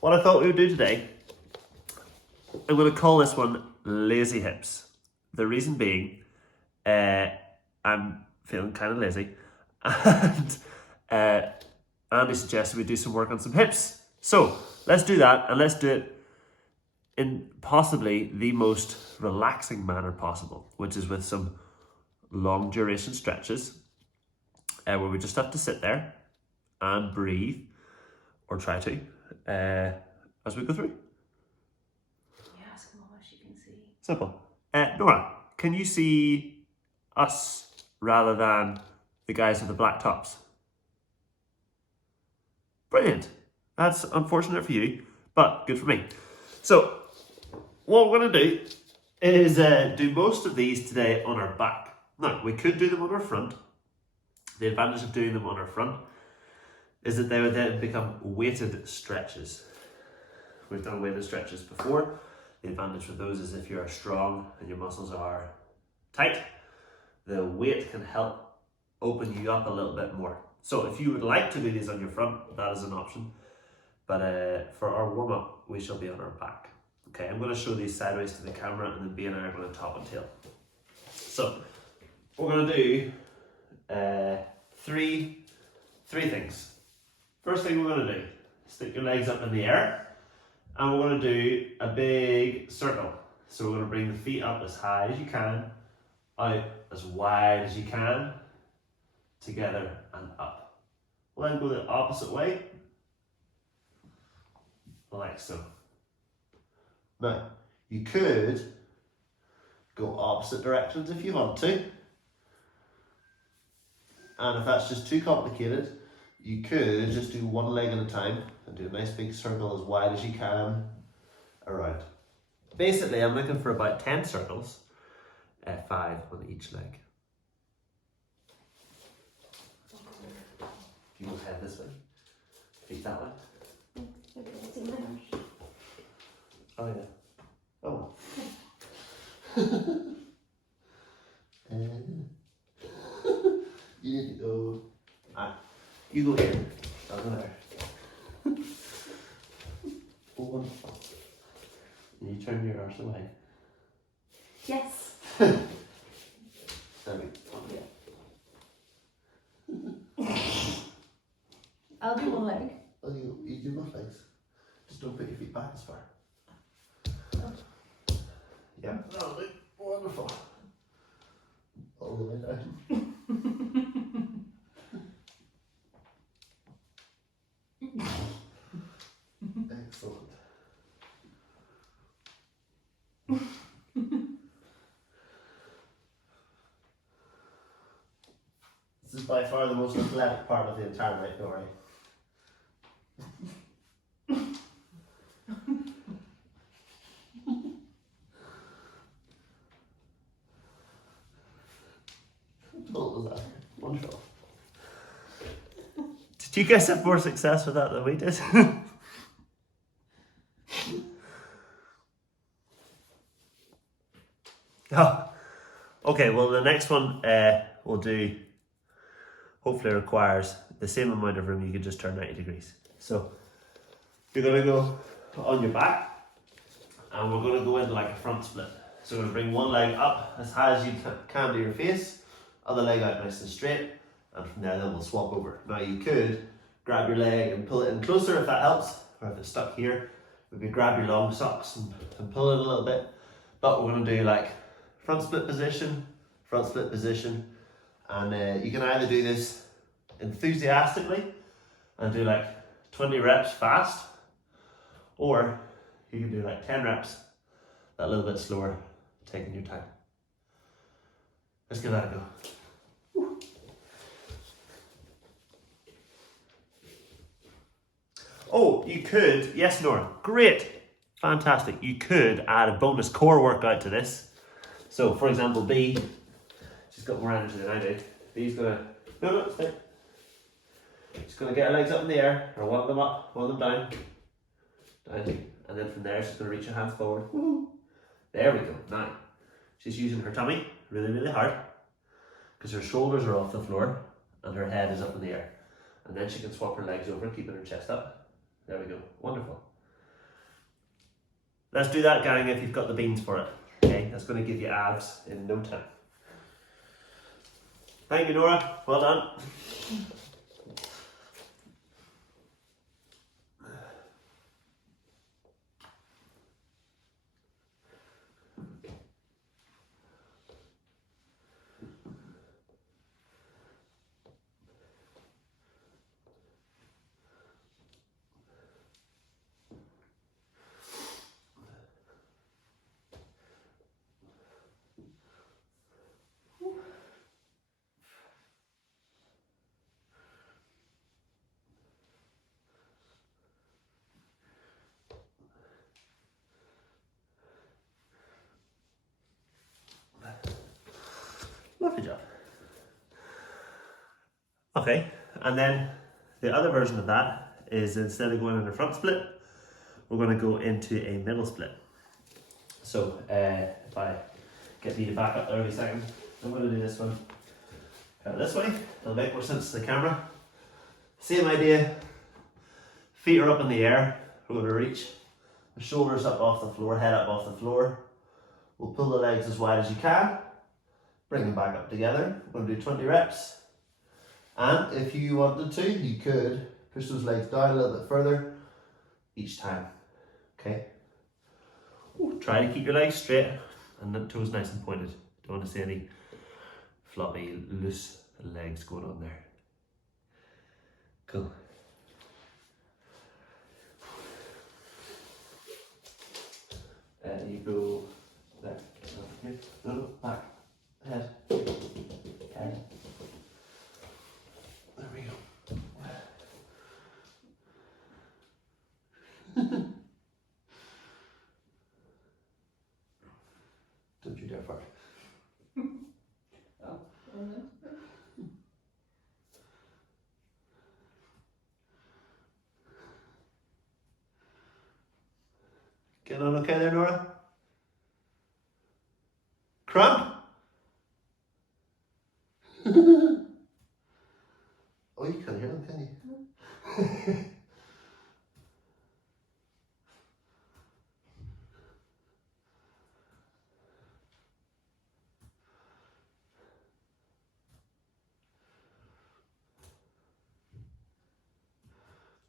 What I thought we would do today, I'm going to call this one lazy hips. The reason being, I'm feeling kind of lazy, and Andy suggested we do some work on some hips. So let's do that, and let's do it in possibly the most relaxing manner possible, which is with some long duration stretches, where we just have to sit there and breathe, or try to, as we go through. Yeah, ask Mama if she can see. Simple. Nora, can you see us rather than the guys with the black tops? Brilliant. That's unfortunate for you, but good for me. So, what we're going to do is do most of these today on our back. Now, we could do them on our front. The advantage of doing them on our front is that they would then become weighted stretches. We've done weighted stretches before. The advantage with those is if you are strong and your muscles are tight, the weight can help open you up a little bit more. So if you would like to do these on your front, that is an option. But for our warm-up, we shall be on our back. Okay, I'm going to show these sideways to the camera, and then B and I are going to top and tail. So we're going to do three things. First thing we're going to do, stick your legs up in the air, and we're going to do a big circle. So we're going to bring the feet up as high as you can, out as wide as you can, together and up. We'll then go the opposite way, like so. Now, you could go opposite directions if you want to, and if that's just too complicated, you could just do one leg at a time and do a nice big circle as wide as you can around. Basically, I'm looking for about 10 circles, 5 on each leg. You move head this way, feet that way. Oh yeah. Oh. You need to go. You go here. I'll go there. One. And you turn your arse away. Yes. There we go. I'll do one leg. Oh, you do both legs. Just don't put your feet back as far. Yeah. That'll do. Wonderful. All the way down. Excellent. This is by far the most athletic part of the entire night, don't worry. What was that? Wonderful. Did you guys have more success with that than we did? Oh, okay, well the next one we'll do hopefully requires the same amount of room. You can just turn 90 degrees. So you're going to go on your back, and we're going to go into like a front split. So we're going to bring one leg up as high as you can to your face, other leg out nice and straight, and from there then we'll swap over. Now you could grab your leg and pull it in closer if that helps, or if it's stuck here, maybe grab your long socks and pull it a little bit. But we're going to do like front split position, and you can either do this enthusiastically and do like 20 reps fast, or you can do like 10 reps that little bit slower, taking your time. Let's give that a go. Woo. Oh, you could, yes Nora, great, fantastic. You could add a bonus core workout to this. So for example, B, she's got more energy than I do. B's gonna, no, stay. She's gonna get her legs up in the air, or one of them up, one of them down, and then from there she's gonna reach her hands forward. Woo. There we go. Now, She's using her tummy really, really hard because her shoulders are off the floor and her head is up in the air. And then she can swap her legs over, keeping her chest up. There we go. Wonderful. Let's do that, gang, if you've got the beans for it. Okay, that's going to give you abs in no time. Thank you, Nora. Well done. Lovely job. Okay, and then the other version of that is instead of going in a front split, we're going to go into a middle split. So if I get me to back up there every second, I'm going to do this one this way. It'll make more sense to the camera. Same idea. Feet are up in the air. We're going to reach. The shoulders up off the floor, head up off the floor. We'll pull the legs as wide as you can. Bring them back up together. We're going to do 20 reps. And if you wanted to, you could push those legs down a little bit further each time. Okay? Ooh, try to keep your legs straight and the toes nice and pointed. Don't want to see any floppy, loose legs going on there. Cool. You go there, here, no, back, head, head. There we go. Don't you dare fart. Getting on okay there, Nora? Cramp? Oh, you can't hear them, can you?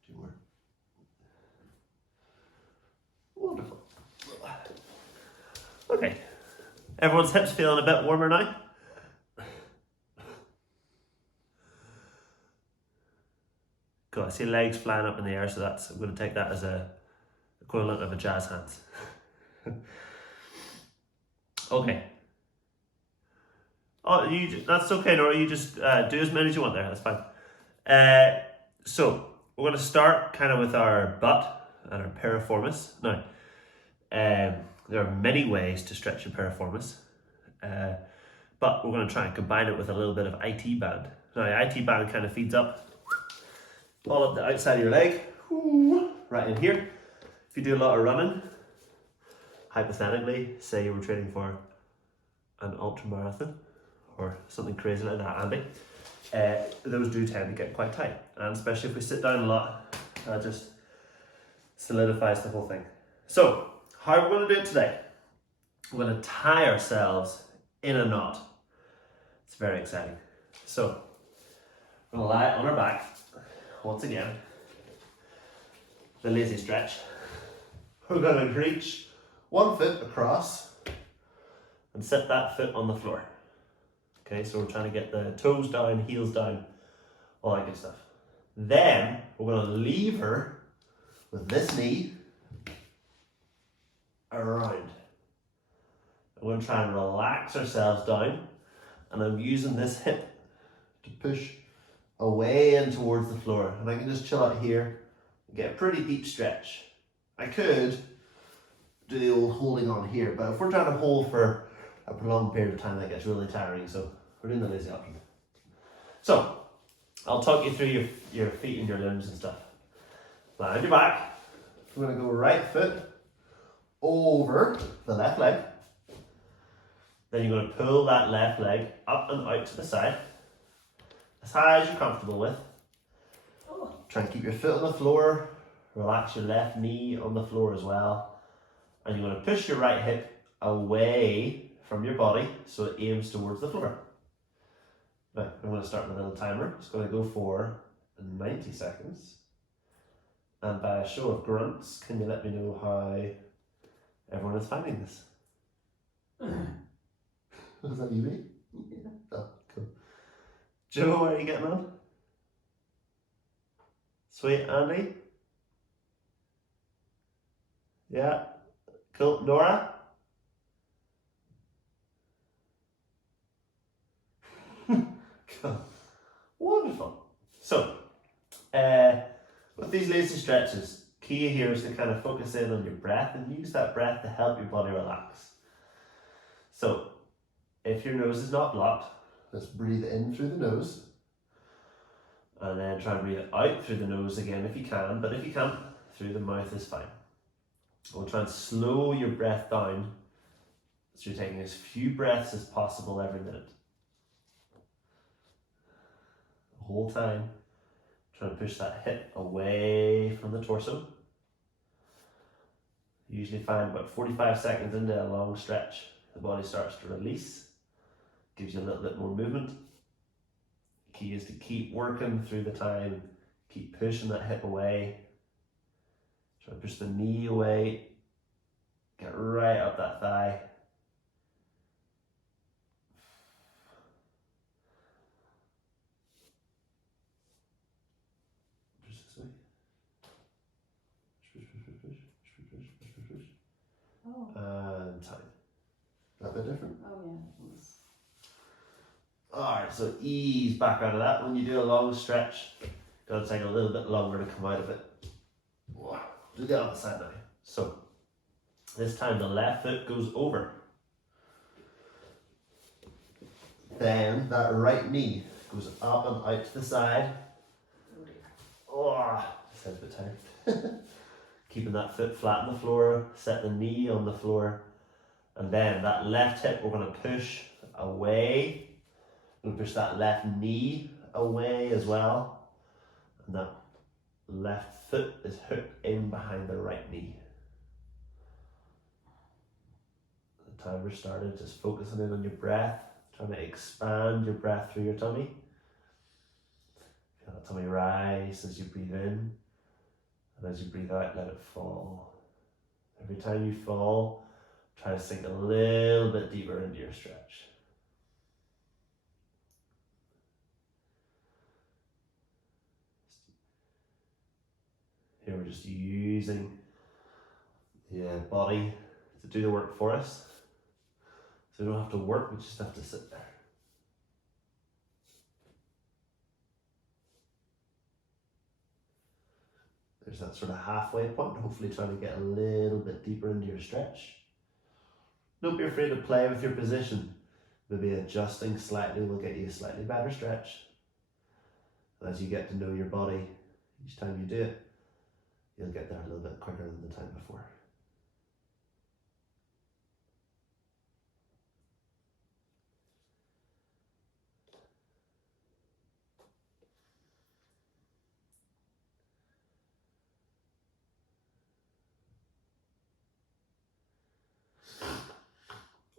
Two more. Wonderful. Okay. Everyone's hips feeling a bit warmer now? Cool, I see legs flying up in the air, so I'm going to take that as a equivalent of a jazz hands. Okay. Oh, that's okay, Nora. You just do as many as you want there. That's fine. So we're going to start kind of with our butt and our piriformis. Now, there are many ways to stretch your piriformis, but we're going to try and combine it with a little bit of IT band. Now, IT band kind of feeds up all up the outside of your leg, right in here. If you do a lot of running, hypothetically, say you were training for an ultra marathon or something crazy like that, Andy, those do tend to get quite tight, and especially if we sit down a lot, that just solidifies the whole thing. So, how are we going to do it today? We're going to tie ourselves in a knot. It's very exciting. So, we're going to lie on our back. Once again, the lazy stretch. We're going to reach one foot across and set that foot on the floor. Okay, so we're trying to get the toes down, heels down, all that good stuff. Then we're going to lever with this knee around. We're going to try and relax ourselves down, and I'm using this hip to push away in towards the floor, and I can just chill out here and get a pretty deep stretch. I could do the old holding on here, but if we're trying to hold for a prolonged period of time, that gets really tiring, so we're doing the lazy option. So, I'll talk you through your feet and your limbs and stuff. Lie on your back. We're going to go right foot over the left leg. Then you're going to pull that left leg up and out to the side, as high as you're comfortable with. Oh. Try and keep your foot on the floor, relax your left knee on the floor as well. And you're going to push your right hip away from your body so it aims towards the floor. Now, I'm going to start my little timer. It's going to go for 90 seconds. And by a show of grunts, can you let me know how everyone is finding this? Was that you, mate? Yeah. Oh, cool. Joe, how are you getting on? Sweet, Andy? Yeah, cool. Nora? Cool. Wonderful. So, with these lazy stretches, key here is to kind of focus in on your breath and use that breath to help your body relax. So, if your nose is not blocked, let's breathe in through the nose. And then try and breathe out through the nose again if you can, but if you can't, through the mouth is fine. We'll try and slow your breath down so you're taking as few breaths as possible every minute. The whole time, try and push that hip away from the torso. You usually find about 45 seconds into a long stretch, the body starts to release, gives you a little bit more movement. Key is to keep working through the time, keep pushing that hip away. Try to push the knee away, get right up that thigh. Push this way. Push, push, push, push, push, push, push, push, push. Oh. And time. Is that a bit different? Oh yeah. Alright, so ease back out of that. When you do a long stretch, gotta take a little bit longer to come out of it. Do the other side now. So, this time the left foot goes over. Then that right knee goes up and out to the side. Oh, just had a bit tired. Keeping that foot flat on the floor, set the knee on the floor. And then that left hip we're going to push away. We'll push that left knee away as well. And that left foot is hooked in behind the right knee. The timer started, just focusing in on your breath, trying to expand your breath through your tummy. Feel that tummy rise as you breathe in, and as you breathe out, let it fall. Every time you fall, try to sink a little bit deeper into your stretch. Here we're just using the body to do the work for us. So we don't have to work, we just have to sit there. There's that sort of halfway point, hopefully trying to get a little bit deeper into your stretch. Don't be afraid to play with your position. Maybe adjusting slightly will get you a slightly better stretch. And as you get to know your body, each time you do it, you'll get there a little bit quicker than the time before.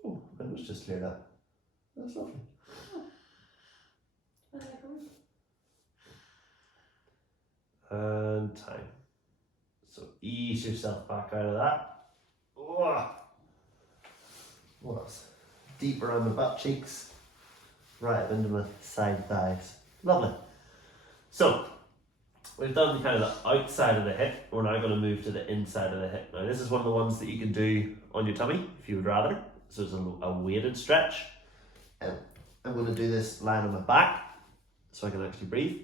Oh, my nose just cleared up. That's lovely. And time. So ease yourself back out of that. Oh. What else? Deep around the butt cheeks, right up into my side thighs. Lovely. So we've done kind of the outside of the hip. We're now going to move to the inside of the hip. Now this is one of the ones that you can do on your tummy if you would rather. So it's a weighted stretch. I'm going to do this lying on my back so I can actually breathe.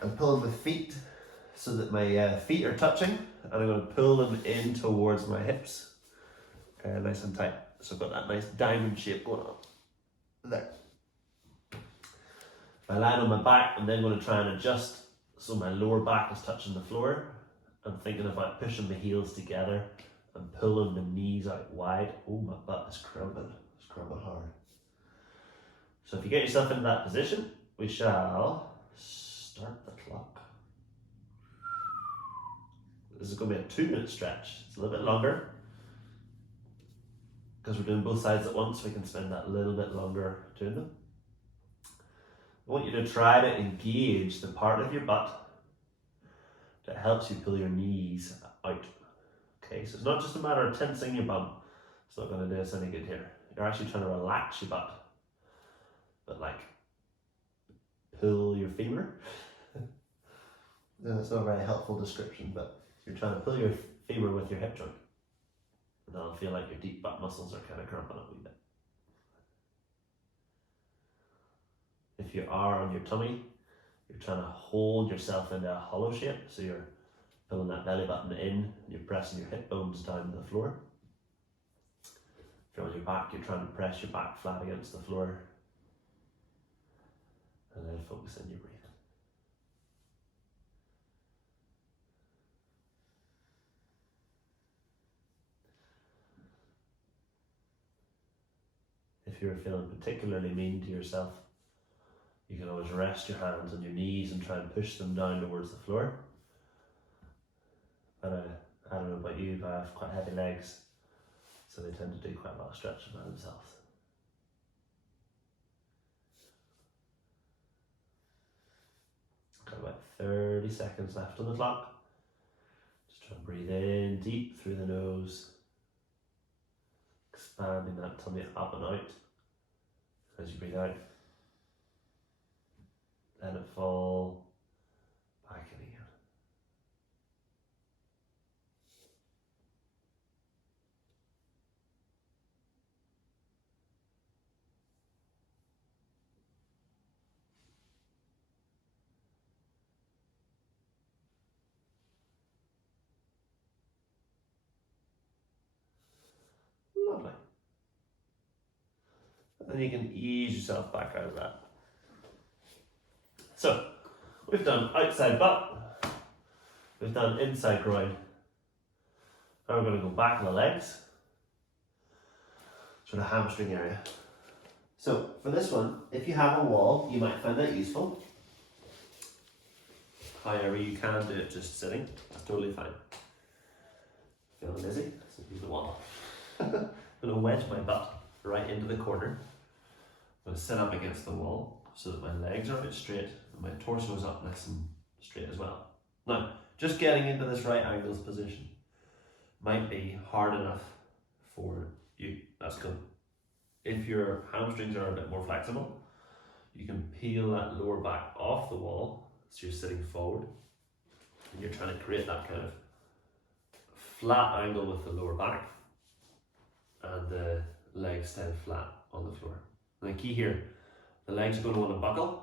I'm pulling my feet so that my feet are touching, and I'm going to pull them in towards my hips. Nice and tight. So I've got that nice diamond shape going on. There. If I lie on my back, I'm then going to try and adjust so my lower back is touching the floor. I'm thinking about pushing the heels together and pulling the knees out wide. Oh, my butt is crumbling. It's crumbling. So if you get yourself into that position, we shall start the clock. This is going to be a 2-minute stretch. It's a little bit longer because we're doing both sides at once. We can spend that little bit longer doing them. I want you to try to engage the part of your butt that helps you pull your knees out. Okay, so it's not just a matter of tensing your bum. It's not going to do us any good here. You're actually trying to relax your butt, but like pull your femur. That's not a very helpful description, but you're trying to pull your femur with your hip joint, and that'll feel like your deep butt muscles are kind of cramping up a wee bit. If you are on your tummy, you're trying to hold yourself into a hollow shape, so you're pulling that belly button in, you're pressing your hip bones down to the floor. If you're on your back, you're trying to press your back flat against the floor, and then focus on your breathing. If you're feeling particularly mean to yourself, you can always rest your hands on your knees and try and push them down towards the floor. But I don't know about you, but I have quite heavy legs, so they tend to do quite a lot of stretching by themselves. Got about 30 seconds left on the clock. Just try and breathe in deep through the nose, expanding that tummy up and out. As you breathe out, let it fall back in again. Lovely. And then you can ease yourself back out of that. So, we've done outside butt, we've done inside groin. Now we're going to go back on the legs, to the hamstring area. So, for this one, if you have a wall, you might find that useful. However, you can do it just sitting, that's totally fine. Feeling dizzy? So use the wall. I'm going to wedge my butt right into the corner. I'm going to sit up against the wall so that my legs are out straight and my torso is up nice and straight as well. Now, just getting into this right angles position might be hard enough for you. That's cool. If your hamstrings are a bit more flexible, you can peel that lower back off the wall so you're sitting forward and you're trying to create that kind of flat angle with the lower back and the legs staying flat on the floor. And the key here, the legs are going to want to buckle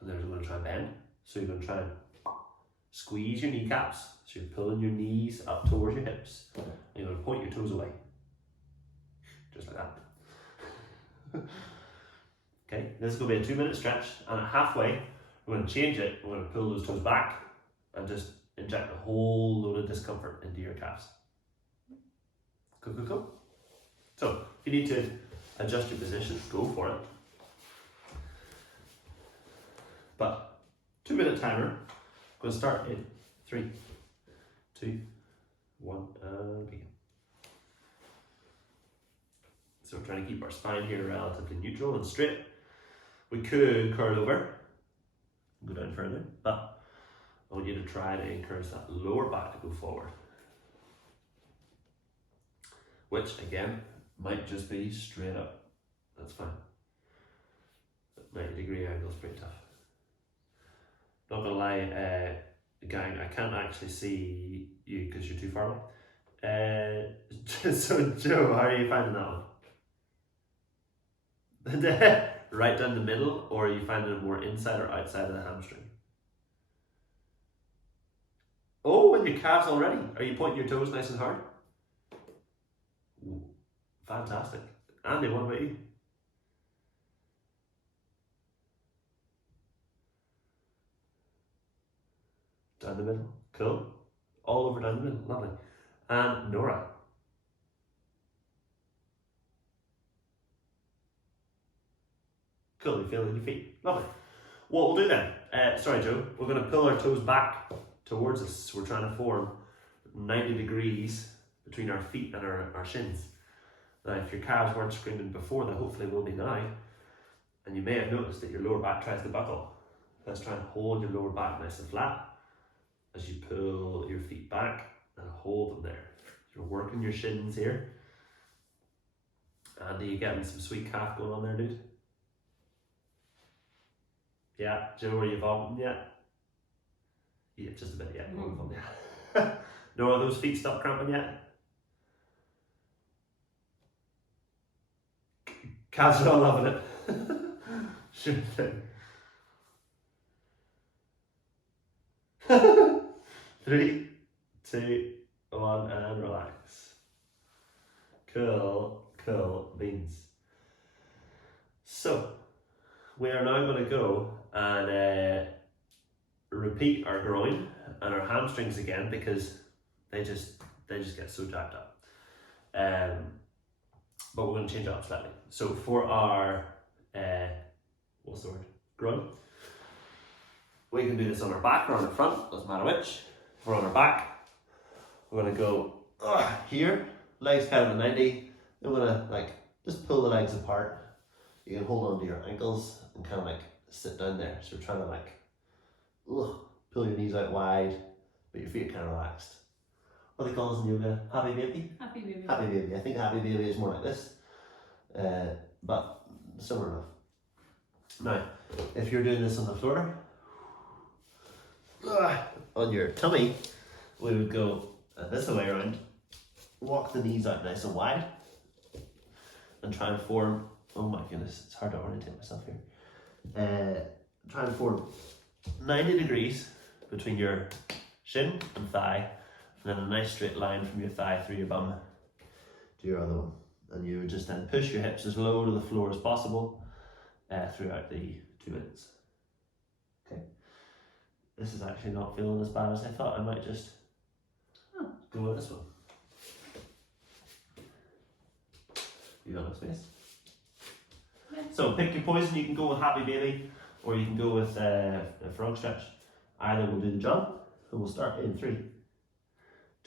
and they're going to try and bend. So you're going to try and squeeze your kneecaps. So you're pulling your knees up towards your hips and you're going to point your toes away. Just like that. Okay, this is going to be a 2-minute stretch, and at halfway, we're going to change it. We're going to pull those toes back and just inject a whole load of discomfort into your calves. Cool, cool, cool. So, if you need to adjust your position, go for it. But 2-minute timer. I'm going to start in 3, 2, 1, and begin. So we're trying to keep our spine here relatively neutral and straight. We could curl over, go down further, but I want you to try to encourage that lower back to go forward. Which again, might just be straight up. That's fine. 90-degree angle is pretty tough. Not gonna lie, gang, I can't actually see you because you're too far away. So Joe, how are you finding that one? Right down the middle, or are you finding it more inside or outside of the hamstring? Oh, and your calves already. Are you pointing your toes nice and hard? Ooh, fantastic. Andy, what about you? Down the middle. Cool. All over down the middle. Lovely. And Nora. Cool, you feeling your feet? Lovely. What we'll do then, sorry Joe, we're going to pull our toes back towards us. So we're trying to form 90 degrees between our feet and our shins. Now if your calves weren't screaming before, they hopefully will be now. And you may have noticed that your lower back tries to buckle. Let's try and hold your lower back nice and flat as you pull your feet back and hold them there. You're working your shins here. And are you getting some sweet calf going on there, dude? Yeah, Joe, are you vomiting yet? Yeah, just a bit, yeah. Yeah. No, are those feet stopped cramping yet? Calves are all loving it. Sure thing. 3, 2, 1, and relax. Cool beans. So, we are now going to go and repeat our groin and our hamstrings again because they just get so jacked up. But we're going to change it up slightly. So for our what's the word? Groin. We can do this on our back or on our front, doesn't matter which. If we're on our back, we're going to go here, legs kind of at 90. Then we're going to just pull the legs apart. You can hold on to your ankles and kind of sit down there. So we're trying to pull your knees out wide, but your feet are kind of relaxed. What do they call this in yoga? Happy baby? Happy baby. Happy baby. I think happy baby is more like this, but similar enough. Now, if you're doing this on the floor, on your tummy, we would go this way around, walk the knees out nice and wide, and try and form, oh my goodness, it's hard to orientate myself here. Try and form 90 degrees between your shin and thigh, and then a nice straight line from your thigh through your bum to your other one. And you would just then push your hips as low to the floor as possible throughout the 2 minutes. Okay. This is actually not feeling as bad as I thought. I might just go with this one. You got no space? Yeah. So pick your poison. You can go with happy baby, or you can go with a frog stretch. Either will do the job. And we'll start in 3,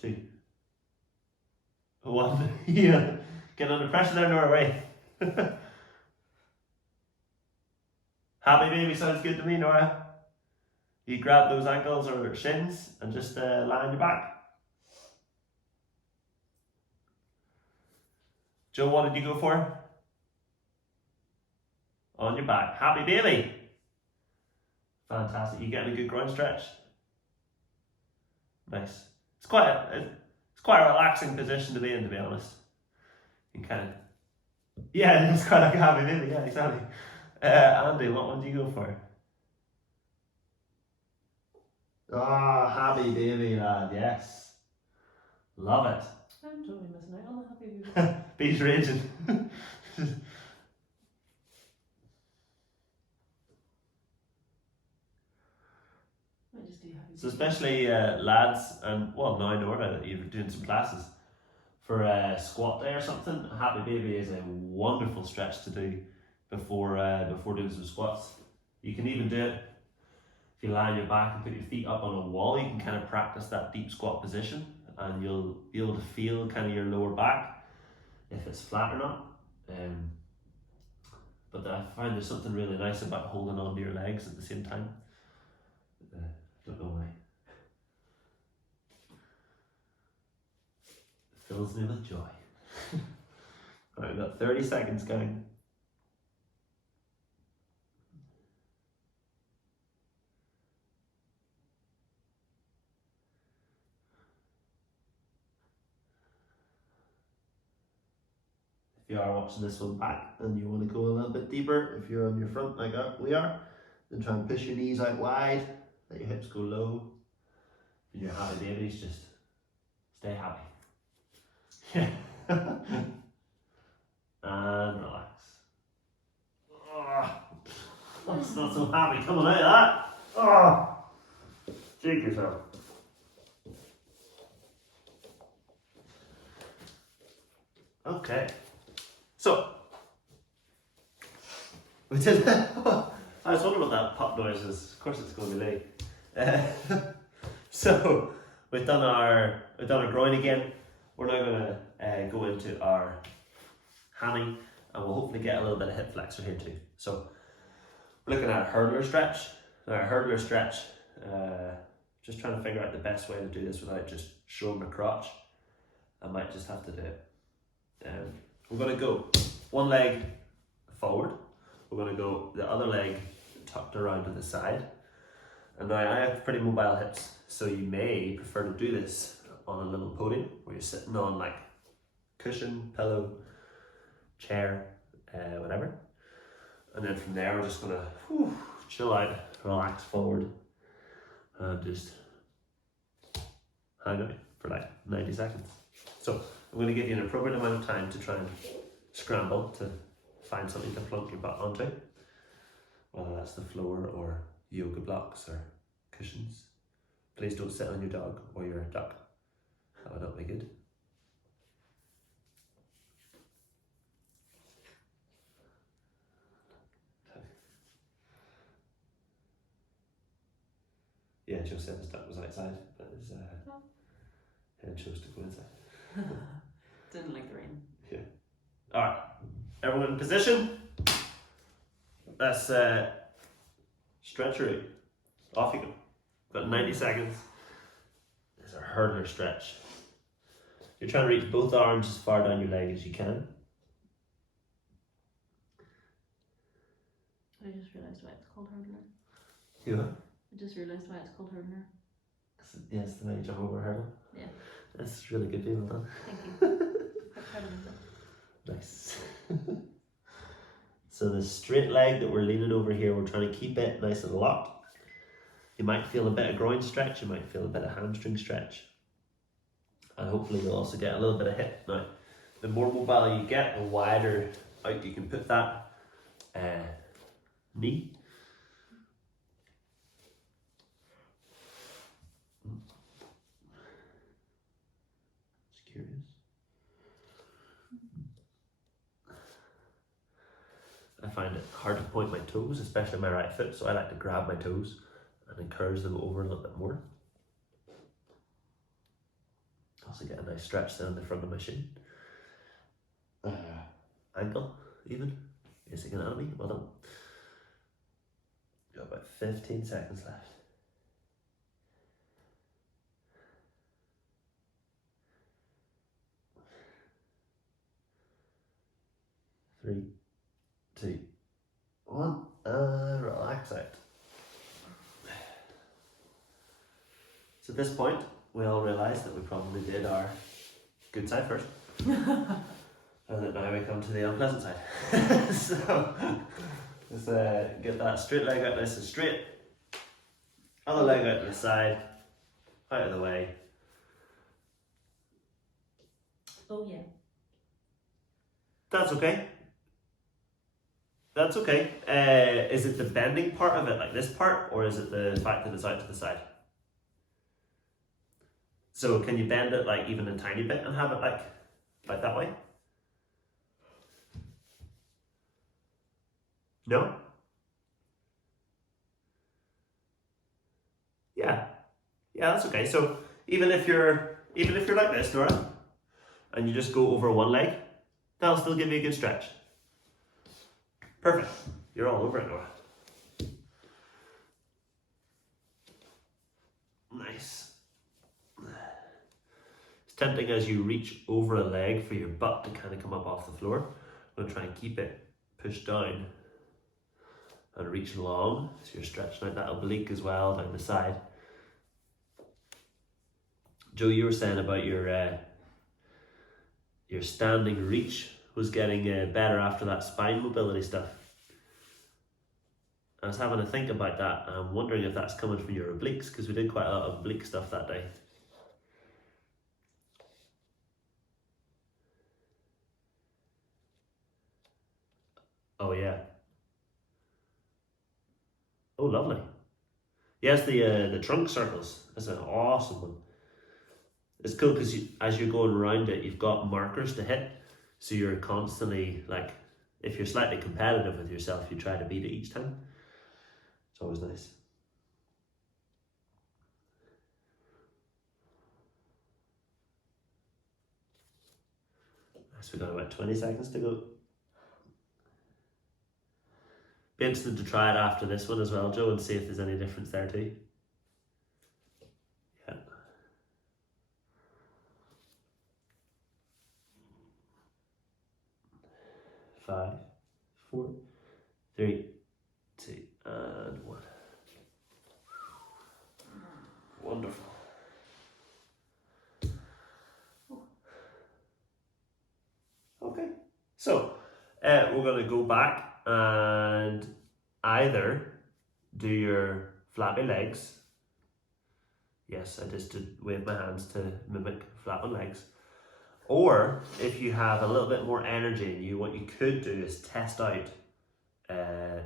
2, 1. Yeah, get under pressure there, Nora. Happy baby sounds good to me, Nora. You grab those ankles or shins and just lie on your back. Joe, what did you go for? On your back. Happy baby. Fantastic. You getting a good groin stretch? Nice. It's quite a relaxing position to be in, to be honest. You can kind of, yeah, it's quite like a happy baby. Yeah, exactly. Andy, what one do you go for? Happy baby, lad. Yes, love it. I'm totally missing out on the happy baby. Bees raging. I just do happy So baby. especially lads, and well now Nora that you're doing some classes for a squat day or something, happy baby is a wonderful stretch to do before doing some squats. You can even do it if you lie on your back and put your feet up on a wall. You can kind of practice that deep squat position, and you'll be able to feel kind of your lower back if it's flat or not. But I find there's something really nice about holding on to your legs at the same time. Don't know why. It fills me with joy. Alright, we've got 30 seconds going. If you are watching this one back and you want to go a little bit deeper, if you're on your front like we are, then try and push your knees out wide, let your hips go low. And your happy babies, just stay happy. Yeah. And relax. That's not so happy coming out of that. Shake yourself. Okay. So, We did. I was wondering what that pop noise is. Of course, it's going to be late. So we've done our groin again. We're now going to go into our hammy, and we'll hopefully get a little bit of hip flexor here too. So we're looking at a hurdler stretch. Now, a hurdler stretch. Just trying to figure out the best way to do this without just showing my crotch. I might just have to do it. We're going to go one leg forward. We're going to go the other leg tucked around to the side. And now I have pretty mobile hips, so you may prefer to do this on a little podium where you're sitting on like cushion, pillow, chair, whatever. And then from there, we're just going to chill out, relax forward, and just hang out for like 90 seconds. So I'm going to give you an appropriate amount of time to try and scramble to find something to plunk your butt onto, whether that's the floor or yoga blocks or cushions. Please don't sit on your dog or your duck. That would not be good. Yeah, Joe said his duck was outside, but his head chose to go inside. Didn't like the rain. Yeah. Alright, everyone in position. Let's stretch her out. Off you go. Got 90 seconds. It's a hurdler stretch. You're trying to reach both arms as far down your leg as you can. I just realised why it's called hurdler. Yeah. I just realised why it's called hurdler. Yes, the way you jump over a hurdle. Yeah. That's really good, well done. Thank you. Quite proud of myself. Nice. So the straight leg that we're leaning over here, we're trying to keep it nice and locked. You might feel a bit of groin stretch, you might feel a bit of hamstring stretch. And hopefully you'll also get a little bit of hip. Now, the more mobile you get, the wider out you can put that knee. Just curious. I find it hard to point my toes, especially my right foot, so I like to grab my toes and encourage them over a little bit more. Also get a nice stretch down the front of my shin. Ankle, even. Basic anatomy, well done. Got about 15 seconds left. 3, 2, 1, and relax out. So at this point, we all realise that we probably did our good side first. And that now we come to the unpleasant side. So let's get that straight leg out nice and straight. Other leg out to the side, out of the way. Oh yeah. That's okay. That's okay. Is it the bending part of it, like this part, or is it the fact that it's out to the side? So can you bend it like even a tiny bit and have it like that way? No? Yeah. Yeah, that's okay. So even if you're like this, Nora, and you just go over one leg, that'll still give you a good stretch. Perfect. You're all over it, Nora. Nice. It's tempting as you reach over a leg for your butt to kind of come up off the floor. I'm going to try and keep it pushed down and reach long, so you're stretching out that oblique as well down the side. Joe, you were saying about your standing reach was getting better after that spine mobility stuff. I was having to think about that, and I'm wondering if that's coming from your obliques, because we did quite a lot of oblique stuff that day. Oh yeah. Oh, lovely. Yes, the trunk circles. That's an awesome one. It's cool because as you're going around it, you've got markers to hit, so you're constantly like if you're slightly competitive with yourself, you try to beat it each time. It's always nice. So we've got about 20 seconds to go. Be interested to try it after this one as well, Joe, and see if there's any difference there too. Yeah. 5, 4, 3, 2, and 1. Wonderful. Okay, so we're going to go back and either do your flappy legs. Yes, I just did wave my hands to mimic flapping legs. Or if you have a little bit more energy in you, what you could do is test out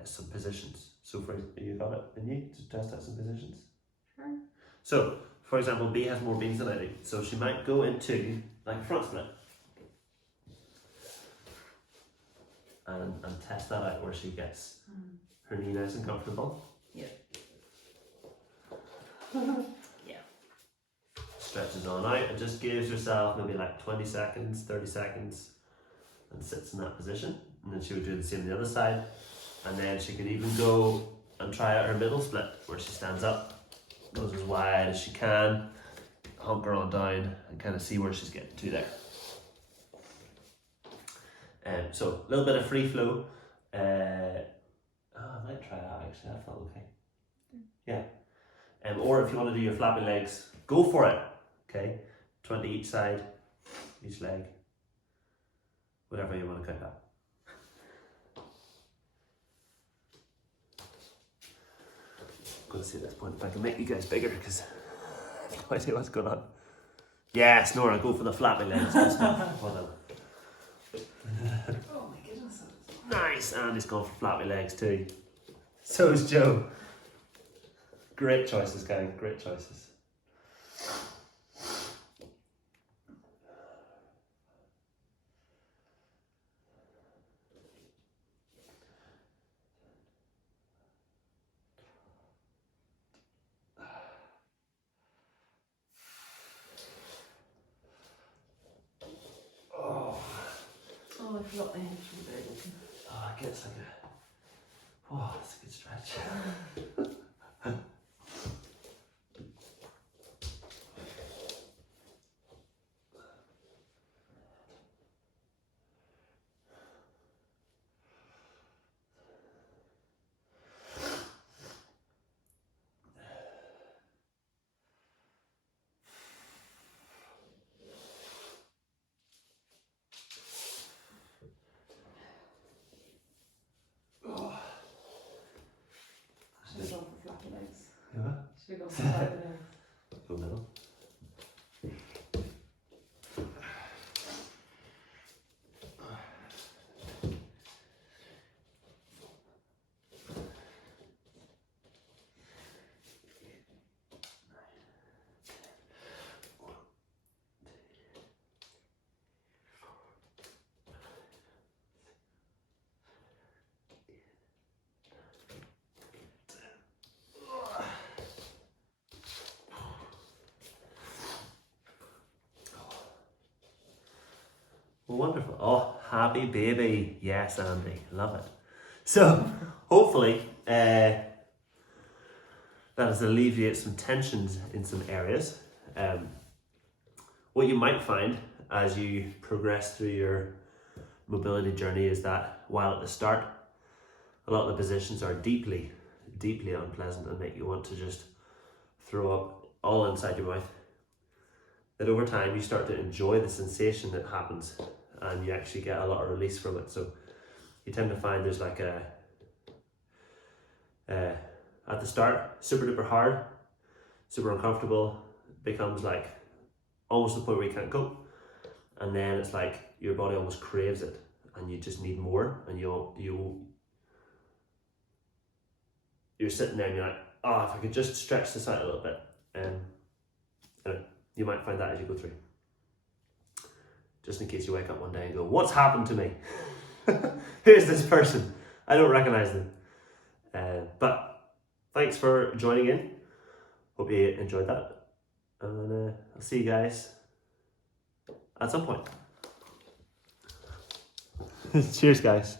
some positions. So for you got it in you to test out some positions? Sure. So for example, B has more beans than I do. So she might go into like a front split. And test that out where she gets her knee nice and comfortable. Yeah. Yeah. Stretches on out and just gives herself maybe like 20 seconds, 30 seconds and sits in that position. And then she would do the same on the other side. And then she could even go and try out her middle split where she stands up, goes as wide as she can, hunker on down and kind of see where she's getting to there. So a little bit of free flow. I might try that actually, that felt okay. Yeah. Or if you want to do your flappy legs, go for it. Okay, 20 each side, each leg, whatever you want to cook up. I'm going to see at this point if I can make you guys bigger because I have no idea what's going on. Yes, Nora, go for the flappy legs. Well done. Oh my goodness. Nice, and he's gone for flappy legs too. So is Joe. Great choices, guys, great choices. Oh, I forgot my head shoulder open. Oh, I guess like that's a good stretch. Should have gone for flappy legs. Yeah. Should have gone for flappy legs. Go middle. Wonderful. Oh, happy baby. Yes, Andy. Love it. So, hopefully, that has alleviated some tensions in some areas. What you might find as you progress through your mobility journey is that while at the start, a lot of the positions are deeply, deeply unpleasant and make you want to just throw up all inside your mouth, that over time you start to enjoy the sensation that happens and you actually get a lot of release from it. So you tend to find there's like at the start, super duper hard, super uncomfortable, becomes like almost the point where you can't cope. And then it's like your body almost craves it and you just need more, and you're sitting there and you're like, oh, if I could just stretch this out a little bit. And you might find that as you go through. Just in case you wake up one day and go, what's happened to me? Who is this person? I don't recognize them. But thanks for joining in. Hope you enjoyed that. And I'll see you guys at some point. Cheers, guys.